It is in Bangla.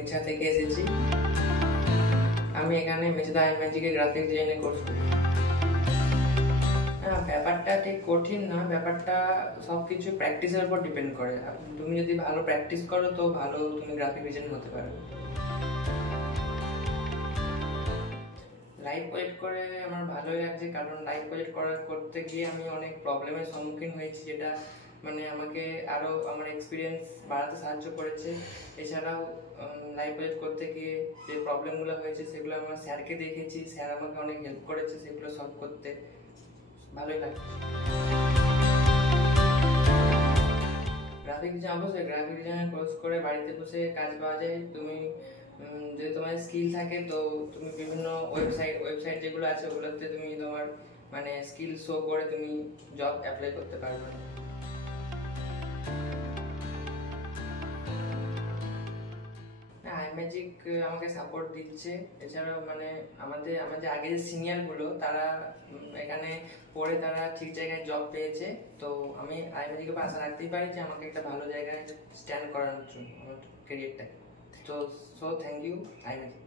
মেছা থেকে এসেছি। আমি এখানে মেছেদা আইম্যাজিকে গ্রাফিক ডিজাইনের কোর্স করি। ব্যাপারটা ঠিক কঠিন না, ব্যাপারটা সবকিছু প্র্যাকটিসের উপর ডিপেন্ড করে। তুমি যদি ভালো প্র্যাকটিস করো তো ভালো তুমি গ্রাফিক ডিজাইন হতে পারবে। লাইভ প্রজেক্ট করে আমার ভালোই লাগছে, কারণ লাইভ প্রজেক্ট করতে গিয়ে আমি অনেক প্রবলেমের সম্মুখীন হয়েছি, যেটা মানে আমাকে আরও আমার এক্সপিরিয়েন্স বাড়াতে সাহায্য করেছে। এছাড়াও লাইভ প্রজেক্ট করতে গিয়ে যে প্রবলেমগুলো হয়েছে সেগুলো আমার স্যারকে দেখেছি, স্যার আমাকে অনেক হেল্প করেছে সেগুলো সলভ করতে। ভালোই লাগে। গ্রাফিক ডিজাইন, অবশ্যই গ্রাফিক ডিজাইনের কোর্স করে বাড়িতে বসে কাজ পাওয়া যায়। তুমি যদি তোমার স্কিল থাকে তো তুমি বিভিন্ন ওয়েবসাইট যেগুলো আছে ওগুলোতে তুমি তোমার মানে স্কিল শো করে তুমি জব অ্যাপ্লাই করতে পারবে। আইম্যাজিক আমাকে সাপোর্ট দিচ্ছে। এছাড়াও মানে আমাদের আগের সিনিয়রগুলো তারা এখানে পড়ে তারা ঠিক জায়গায় জব পেয়েছে। তো আমি আইম্যাজিকের উপর আশা রাখতেই পারি যে আমাকে একটা ভালো জায়গায় স্ট্যান্ড করানোর জন্য আমার ক্যারিয়ারটা। তো থ্যাংক ইউ আইম্যাজিক।